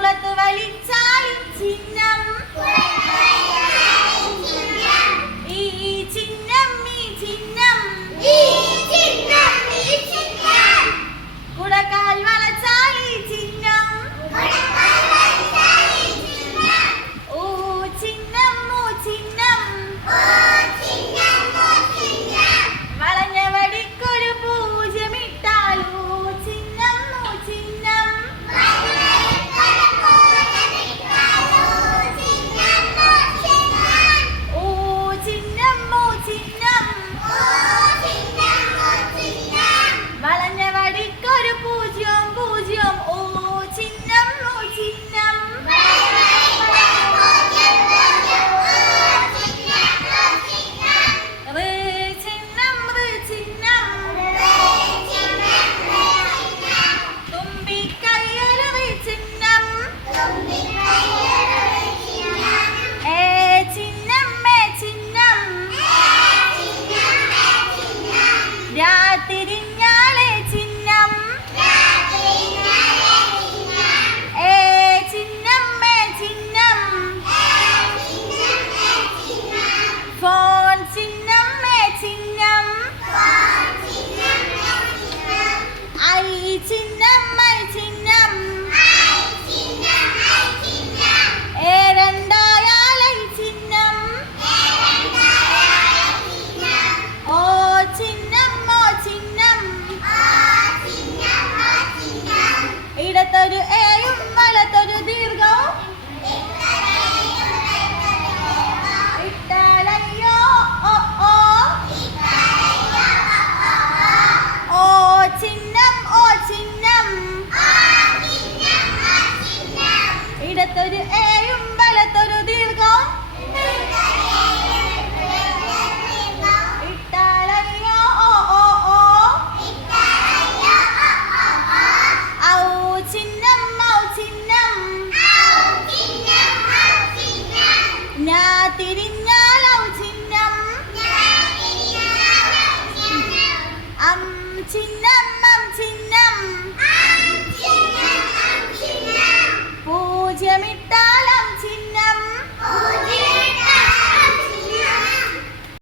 കുളത്ത് വലിച്ചാലി ചിഹ്നം ഈ ചിഹ്നം ഈ ചിഹ്നം കുടക്കാൽ വളച്ചാലി ചിഹ്നം ഓ ചിഹ്നം ഓ ചിഹ്നം വളഞ്ഞ വടിക്കൊരു പൂജ്യമിട്ടാലോ ചിഹ്നം ഓ ചിഹ്നം ഓ ചിഹ്നം ഓ ചിഹ്നം വളഞ്ഞ വടിക്കൊരു പൂജ്യം പൂജ്യം ഓ ചിഹ്നം ഓ ചിഹ്നം ചിഹ്നം ചിഹ്നം തുമ്പിക്കൈയൊരു ചിഹ്നം ഏ ചിഹ്നം രാത്തിരിഞ്ഞാളെ ചിഹ്നം ഏ ചിഹ്നം ചിഹ്നം ഫോൺ ചിഹ്നം ചിഹ്നം ഐ ചിഹ്നം ചിഹ്നം ഏ രണ്ടായാലൈ ചിഹ്നം ഓ ചിഹ്നം ഓ ചിഹ്നം ഇടത്തൊരു ഏയും വലത്തൊരു ദീർഘവും ഇട്ടാലയ്യോ ഓ ഓ ഓ ചിഹ്നം ഓ ചിഹ്നം ഇടത്തൊരു ഏയും വലത്തൊരു ദീർഘവും ഇട്ടാലയ്യോ ഓ ഓ ഓ ഔ ചിഹ്നം ഔ ചിഹ്നം ഞാ തിരിഞ്ഞാലൗ ചിഹ്നം ചിഹ്നം